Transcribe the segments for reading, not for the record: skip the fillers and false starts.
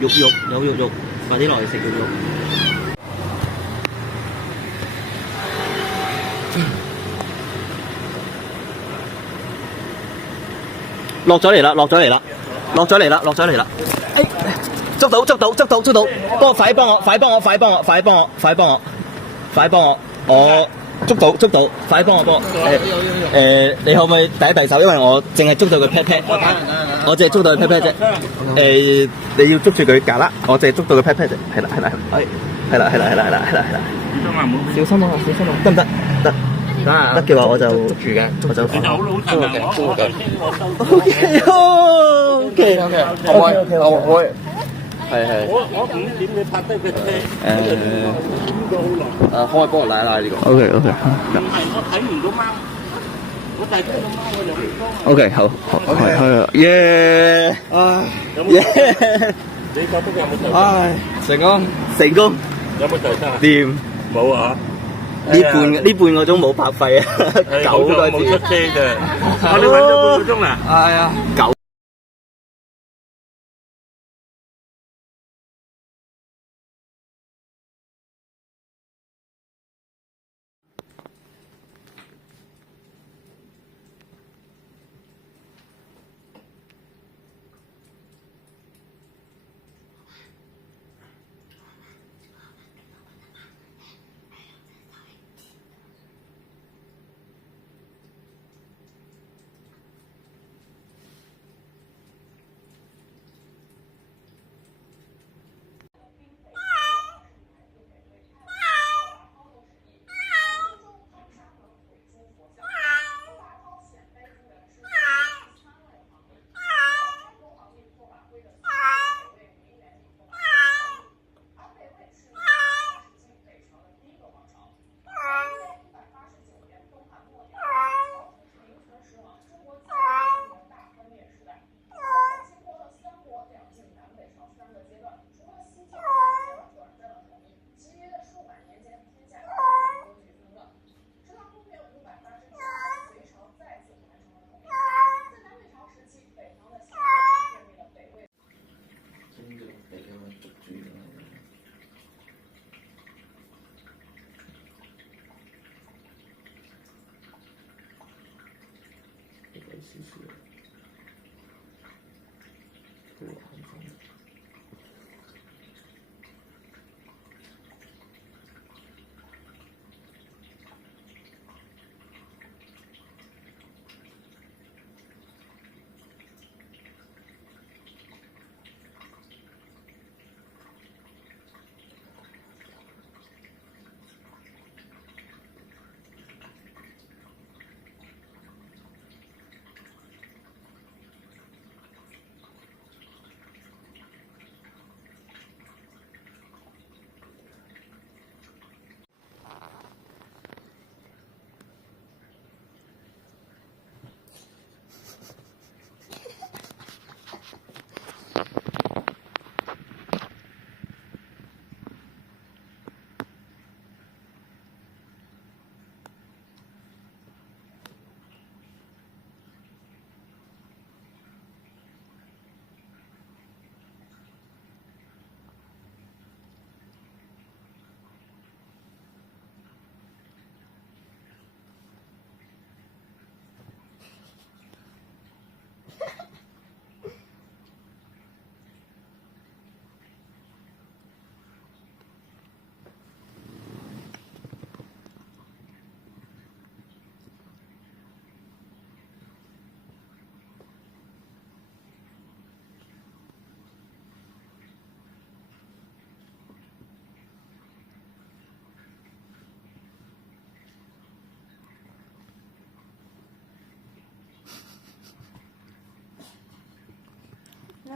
肉有肉，快啲落嚟食肉肉。落咗嚟啦！哎，捉到！幫我快幫我！我捉到！快幫我！你可唔可以第一手？因為我淨係捉到佢 pat pat， 我淨係捉到佢 pat pat 啫。你要捉住佢架啦，我淨係捉到佢 pat pat 啫。係啦。小心啊！得唔得？得嘅話我就捉住嘅，我就放。捉嘅。OK。係。我5點你拍低佢車。開幫我拉呢個。OK。唔係我睇唔到貓，我睇到貓我就嚟幫。OK 好，係耶！耶！你覺得有冇受傷？成功。有冇受傷？掂。冇啊！呢半個鐘冇白費啊，9個字。冇出車啫。我哋揾咗半個鐘啦。係啊。9。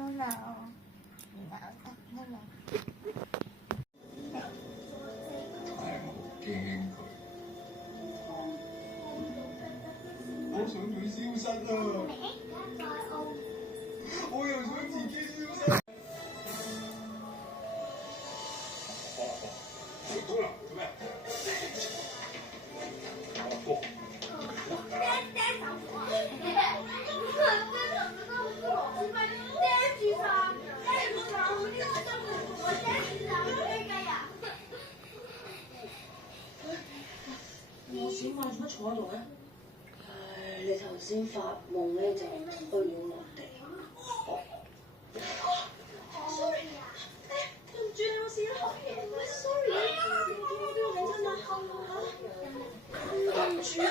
No. 驚佢，我想佢消失啊！我又想自己消失。做啦，做咩？我我小馬做乜坐喺度嘅？唉，你頭先發夢咧就去了落地。sorry 啊，對唔住你老師啊 ，sorry 啊，點解俾我認真啊？對唔住啊，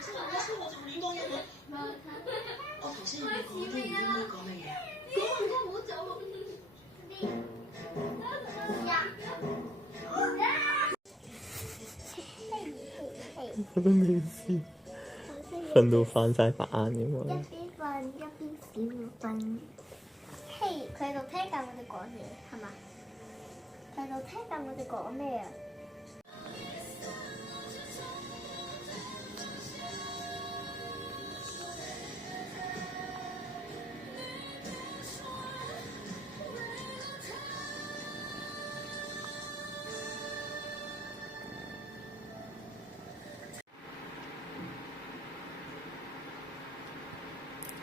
真係我先我就亂講嘢啦。我頭先有冇講啲唔應該講嘅嘢啊？講唔好走。我都未試，瞓到反晒白眼咁喎。一邊瞓一邊閃瞓。嘿，佢喺度聽緊我哋講嘢，係嘛？佢喺度聽緊我哋講咩啊？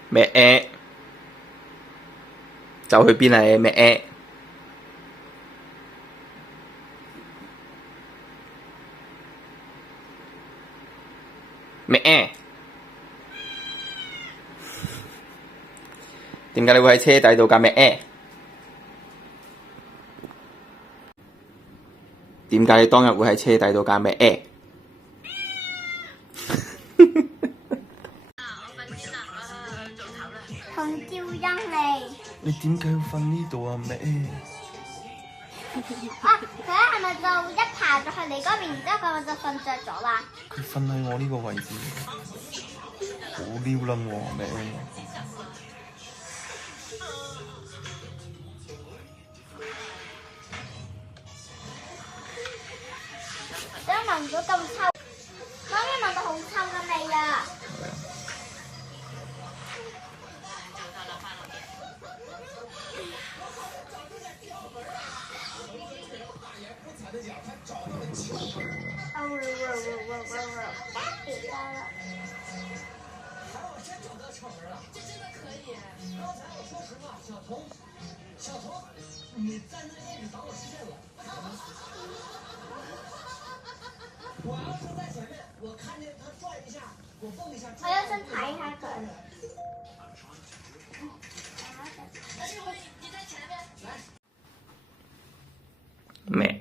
咩走去邊啊？咩點解你會喺車底度㗎？咩點解你當日會喺車底度㗎？咩同趙欣嚟。你點解要瞓呢度啊？咩啊！佢係咪就一爬咗去你嗰邊，然之後佢咪就瞓着咗啦？佢瞓喺我呢個位置，好撩撚喎咩？點解聞到咁臭？媽咪聞到好臭嘅味啊！我有想睇下佢。咩？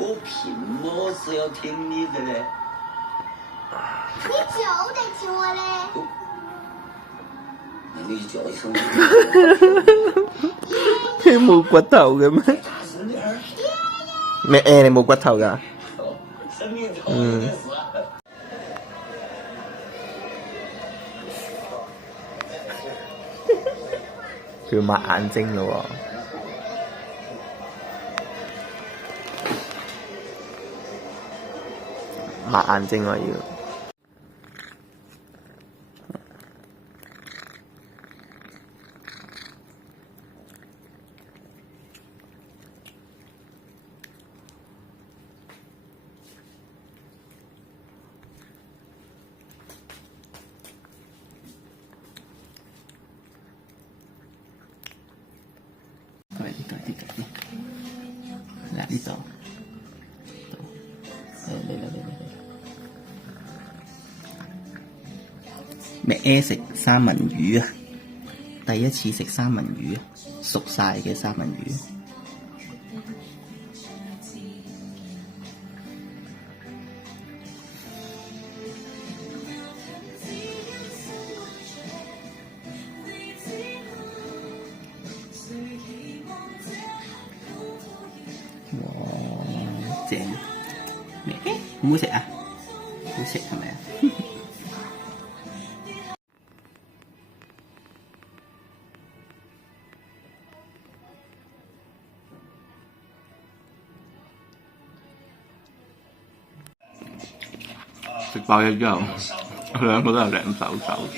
我凭么是要听你的嘞？你叫定叫我咧？你叫一聲，佢冇骨頭嘅咩？大聲點兒。咩？你冇骨頭㗎？生命就開始。佢抹眼睛咯喎！抹眼睛我要。嗱呢度，咩食三文魚啊？第一次食三文魚啊，熟晒嘅三文魚。哇，正！咩？好唔好食啊？好食係咪啊？食飽嘢之後，兩個都係兩手手。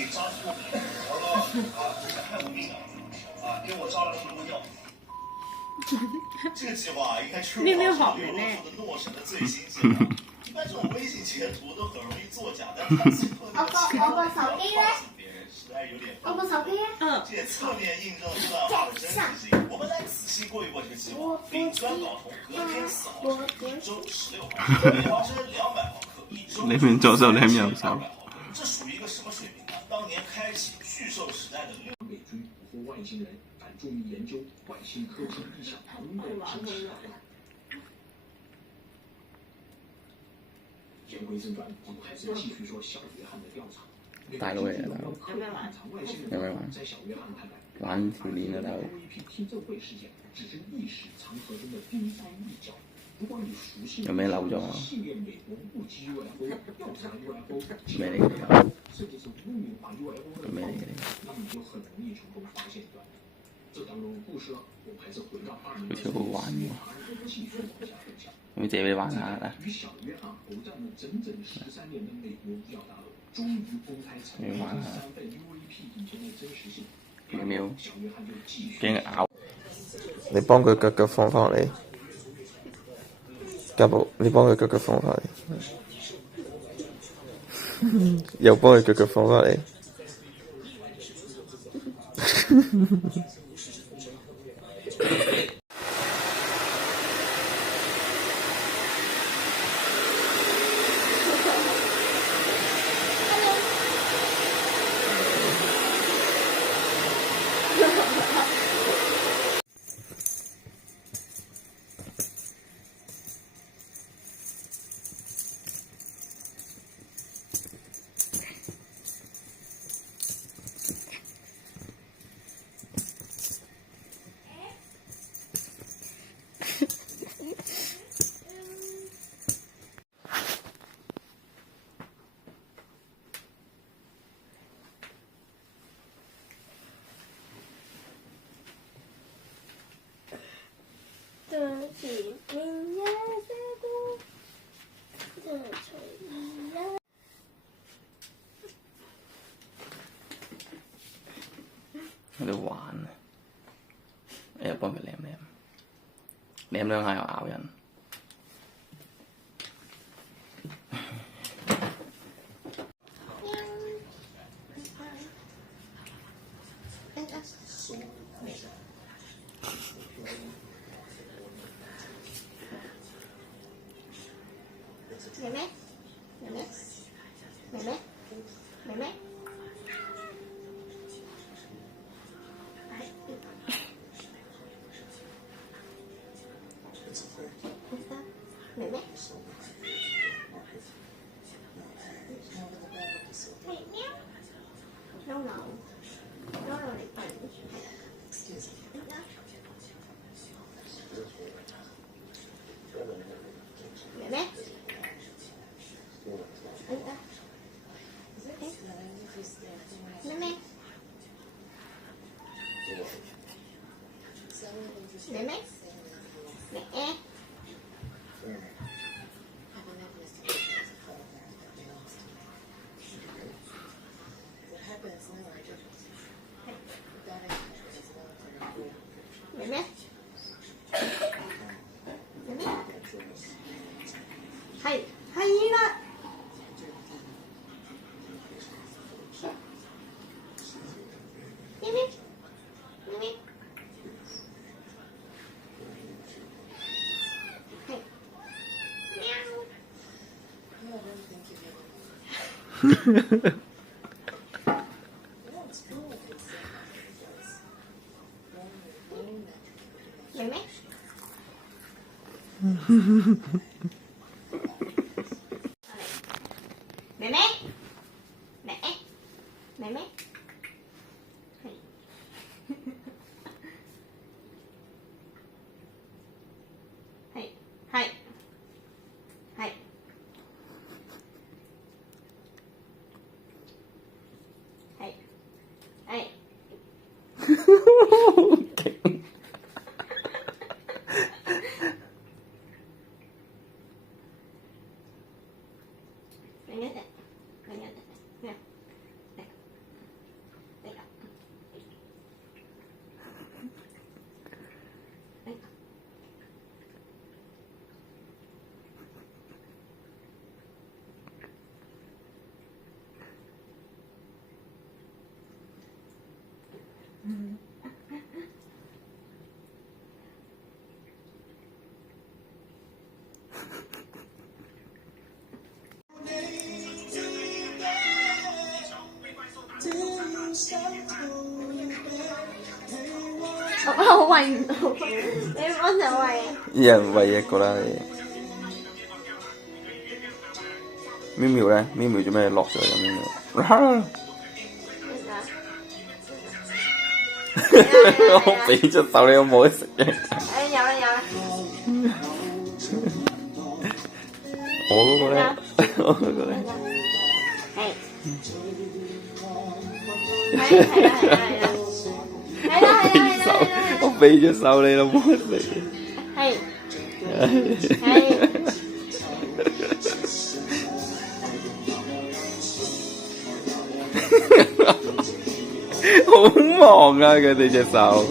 这个计划应该确六六保好人呢。洛神的最新计划。一般这种微信截图都很容易作假，但他最后那个情况告诉别人，实在有点。我部手機咧？这也侧面印证这段话的真实性。我们来仔细过一过这个计划：丙酸睾酮隔天4毫升，一周16毫升；梅花针200毫克，一周你邊左手你邊右手？这属于一个什么水平呢？当年开启巨兽时代的美军捕获外星人，敢注意研究外星科技异象，能够支持大家。言归正传，我们还是继续說小約翰的調查。大佬嚟嘅大佬，有咩玩？在小約翰看來，玩條鏈啊大佬！ UAP 聽證會事件只是歷史長河中的冰山一角。如果你熟悉有咩漏咗啊？系列美國誤擊 UFO、調查 UFO、咩嚟嘅？甚至是污名化 UFO 的咩嚟嘅？那麼你就很容易成功發現斷點。這當中的故事，我們還是回到2020好似好玩喎！科技往下分享。咁借俾你玩下啦。與小約翰鏖戰了整整13年的美國調查終於公開承認3份 UAP 影片的真實性。有冇？小約翰就繼續驚咬。你幫佢腳放翻嚟。家寶，你幫佢腳放翻嚟。又幫佢腳放翻嚟。喺度玩啊！你又幫佢舐兩下又咬人。妹妹，妹妹，妹妹，妹妹。妹妹。No no，你笨。妹妹。妹妹。妹妹。妹。妹妹。妹妹。係啦。妹妹。妹妹。係。喵。妹妹。妹妹。妹。妹妹。はい。はい。はい。はい。はい。我餵唔到，你幫手餵啊！一人餵一個啦你。喵喵咧，喵喵做咩落咗嚟咁樣？我俾隻手你，我冇得食嘅。誒有啦有啦。我嗰個咧，我嗰個咧。係。係啦。我俾隻手你啦，冇得食。係。好忙啊！佢哋隻手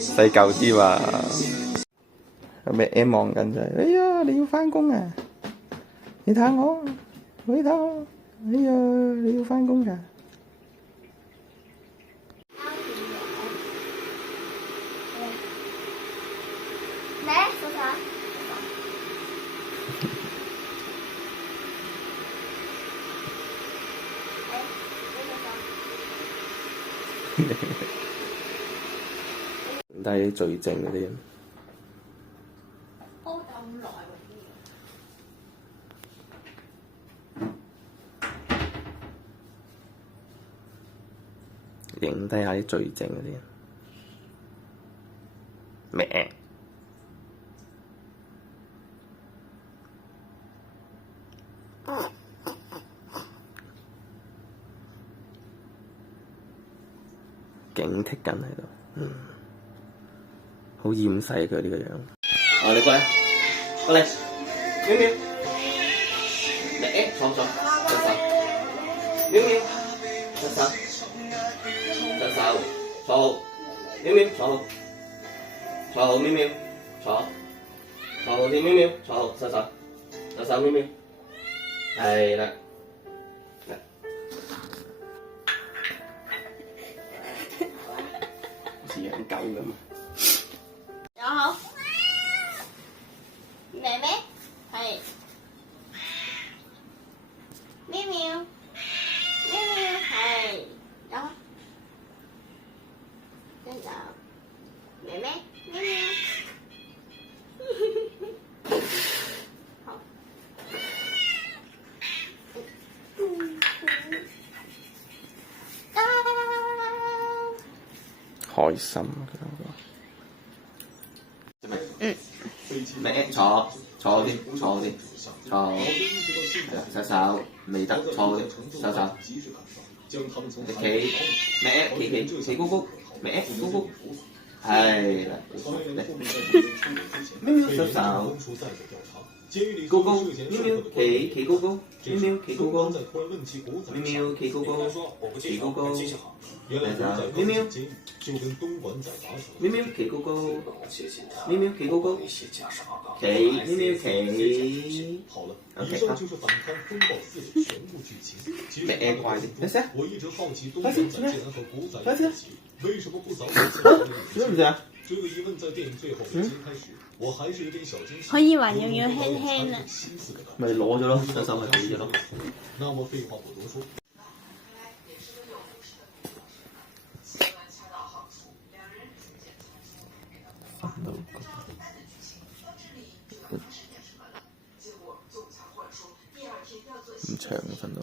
細嚿啲嘛，有咩 M 望緊就係，哎呀你要返工啊！你睇我，你睇我，哎呀你要返工㗎。嚟，手手。唔睇最正嗰啲。影低下啲最正嗰啲。咩？警惕緊喺度，好厭世佢呢個樣。哦，你過嚟，過嚟，喵喵，嚟，坐坐，隻手，喵喵，隻手，隻手，坐好，喵喵，坐好，坐好，喵喵，坐，坐好啲，喵喵，坐好，隻手，隻手，喵喵，係啦。似養狗咁。有好，妹妹係，喵喵，喵喵係，有好，跟住妹妹，喵喵，好，開心啊！佢兩個。咩？坐好啲，坐好啲，坐好。係啦，隻手未得，坐好啲，手手。企咩？企高高，咩？高高。係啦，喵喵手手。高高，喵喵企高高，喵喵企高高，喵喵企高高，企高高。喵喵，喵喵企高高，喵喵企高高，企喵喵企。OK 好。咩怪啲？咩事啊？快啲，快啲！做咩啊？可以話要輕輕啊。咪攞咗咯，隻手咪俾咗咯。唔長嘅瞓到。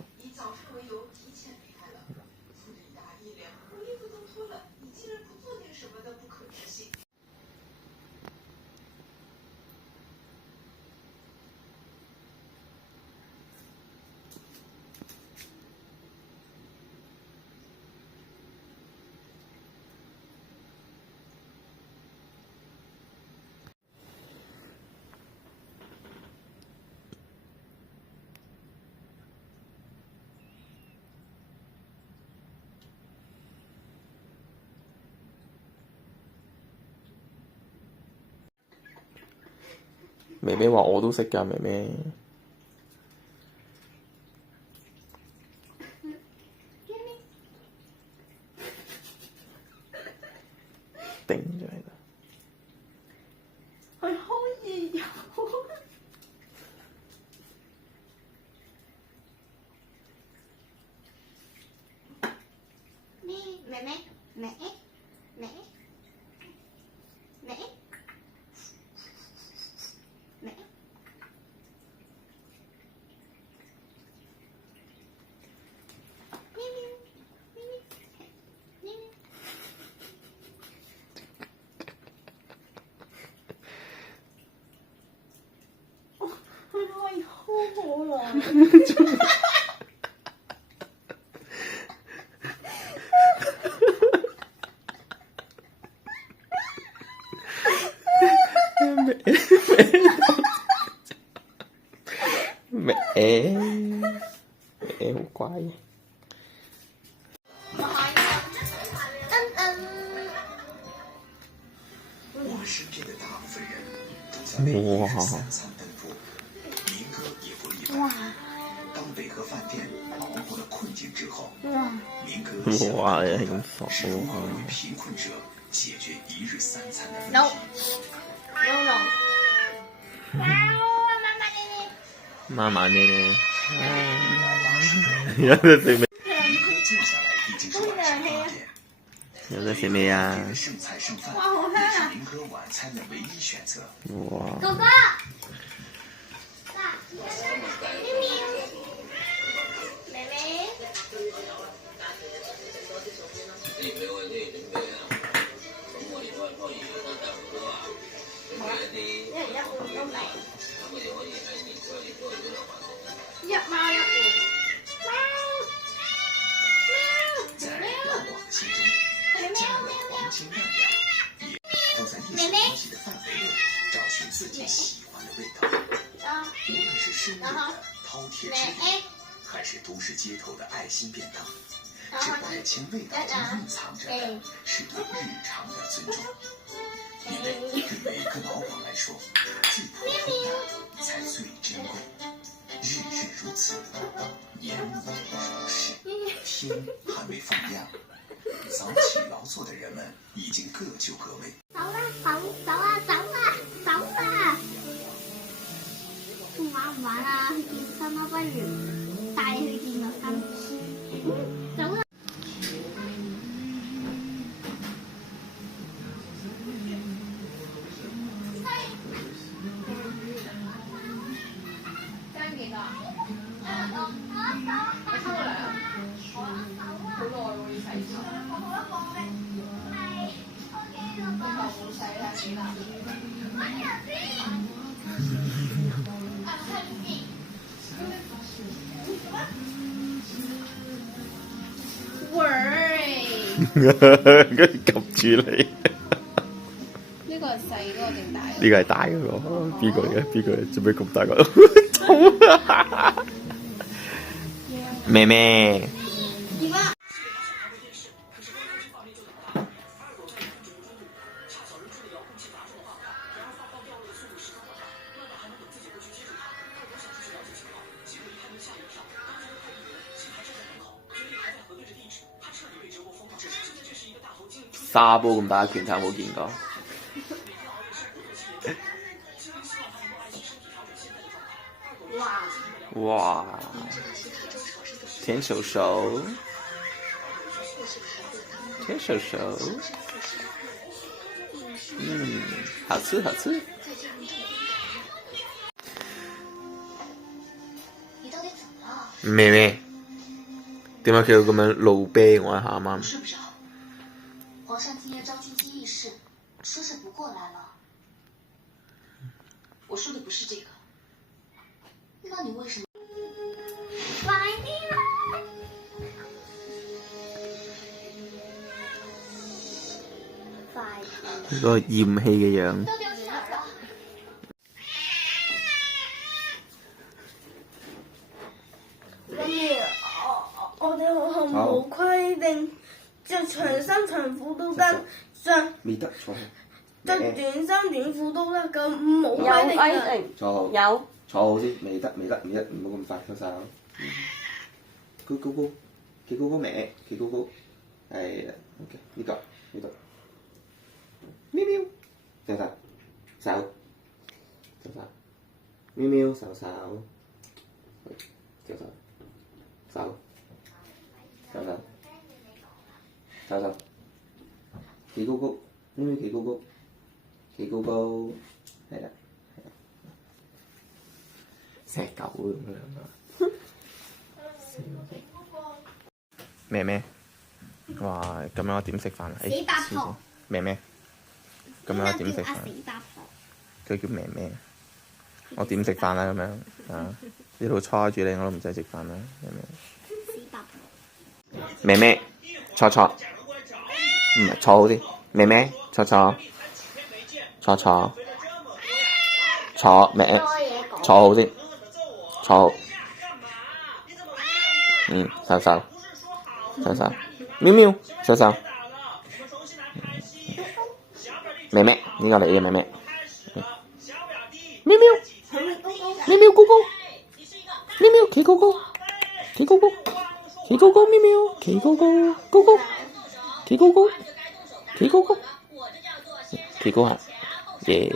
妹妹話我都識㗎，妹妹。定咗喺度。佢可以有。你妹妹妹妹妹妹。佢可以好好耐。咩好乖嘅。我身边的大部分人都在为一日三餐奔波，民哥也不例外。当北河饭店熬过了困境之后，民哥想到的是如何为贫困者解决一日三餐的问题。媽媽呢？有得食咩？民哥坐下来已经是晚上8点。有得食咩啊？剩菜剩饭也是民哥晚餐的唯一选择。哇！哥哥，妹妹，在老广的心中，家人黄金万两，也都在艺术东西的范围内找寻自己喜欢的味道。无论是深入的饕餮之旅，还是都市街头的爱心便当，这百千味道中蕴藏着的是对日常的尊重。因为对每个老广来说，最普通的才最珍贵。日日如此，年年如是，天还未放亮，早起劳作的人们已经各就各位。走啦，走啊，走啦，走啦！仲玩唔玩啊？去健身啦，不如帶你去健個身。走啦！跟住及住你。呢個係細嗰個定大？呢個係大嗰個，邊個嘅？邊個做咩咁大個？妹妹。沙煲咁大嘅拳頭冇見過。哇！甜手手，甜手手，好吃好吃。妹妹，點解佢要咁樣露啤我一下啱？睡不着。皇上今夜召金鸡议事，说是不过来了。我说的不是这个。那你为什么？快啲啦！快啲！呢個厭棄嘅樣。我哋學校冇規定着長衫長褲都得，着未得坐。短衫短褲都得，咁冇規定㗎。坐好。有。坐好先，未得，唔好咁快收手。高高高，企高高歪，企高高。係啦，OK，呢度。喵喵手手，手手手手手手手，企高高，喵喵企高高，企高高，係啦，成狗咁樣啊！咩咩？哇！咁樣我點食飯啊？死八婆咩咩？咁樣我點食飯？死八婆。佢叫咩咩？我點食飯啊？咁樣啊？一路搓住你，我都唔使食飯啦。咩咩？死八婆。咩咩？坐坐，唔係坐好啲。咩咩？坐坐，坐坐，坐咩？坐好啲，坐好。手手，手手，喵喵，手手。咩咩？呢個嚟嘅咩咩？喵喵，喵喵高高，喵喵企高高，企高高，企高高，喵喵企高高，高高，企高高，企高高，企高下，耶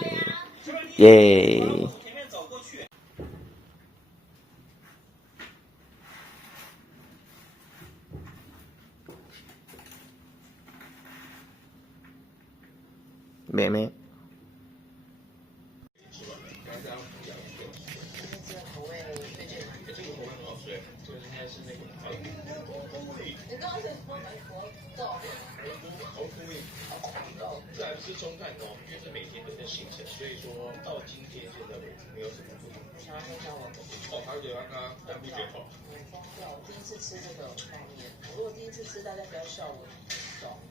耶。咩咩？这还不是中餐哦，因为是每天都在行程，所以说到今天现在为止没有什么不同。哦，还有点那个蛋不卷头。我第一次吃这个泡面，如果第一次吃，大家不要笑我，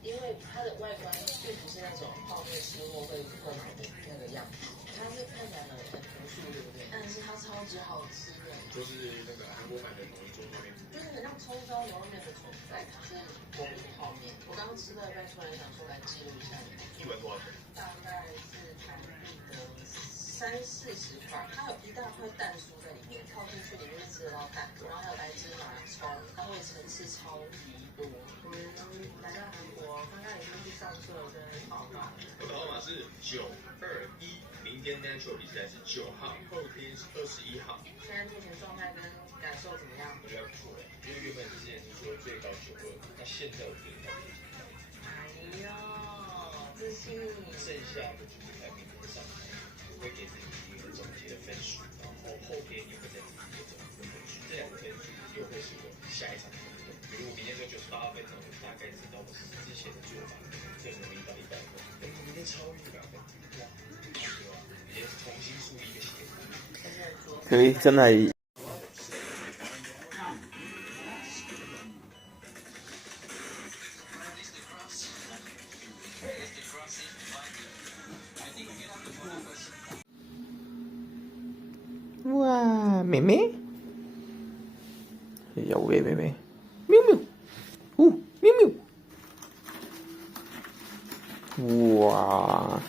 因为它的外观并不是那种泡面吃货会买的那个样子，它是看起来很朴素，对不对？但是它超级好吃的，就是那个韩国版的统一中泡面，就是很像葱烧牛肉面的存在，它是国民泡面。我刚刚吃到一半，突然想说来记录一下，一碗多少钱？大概是台币的30-40块，它有一大块蛋酥在里面，泡进去里面是吃得到蛋，然后还有来芝麻葱，它会层次超级多。来到韩国，刚刚已经去上课跟报告。我的号码是921，明天 natural 比赛是9号，后天是21号。现在目前状态跟感受怎么样？我觉得不错哎，因为原本之前是说最高92，那现在我觉得哎呦，自信。剩下的就是在明天上台，我会给自己一个总结的分数，然后后天也会再给自己一个总结的分数，这2个分数又会是我下一场的分数。比如我明天就98分，那我大概知道我之前的做法更容易到100分，明天超越100分，哇，对吧？明天重新树立一个鞋子。佢真係。哇，妹妹，有嘅妹妹，喵喵，喵喵，哇！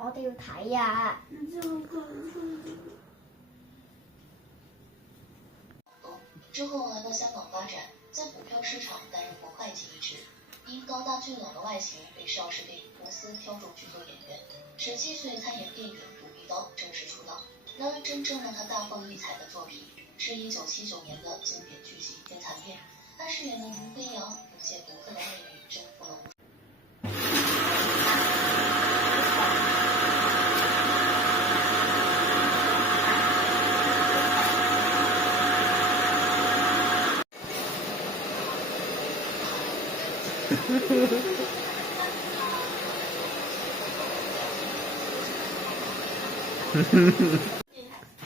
我哋要睇啊！之后来到香港发展，在股票市场担任过会计一职。因高大俊朗的外形，被邵氏电影公司挑中去做演员。17岁参演电影《如意刀》正式出道。然而，真正让他大放异彩的作品是1979年的经典剧集《天蚕变》，他饰演的林飞扬凭借独特的魅力征服了无数。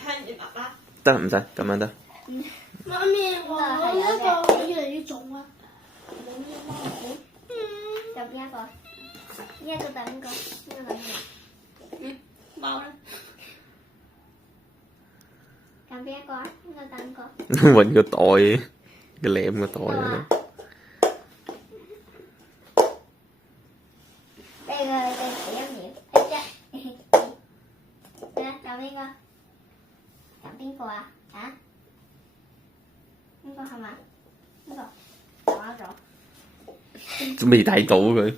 看你爸爸。得唔使咁樣得。媽咪，我呢個越嚟越重啊！就邊一個？呢一個等個，呢個等個。冇啦。揀邊一個啊？呢個等個。揾個袋，個舐個袋啊！俾佢死一秒，揀邊個？揀邊個啊？啊？呢個係嘛？呢個打咗。都未睇到佢。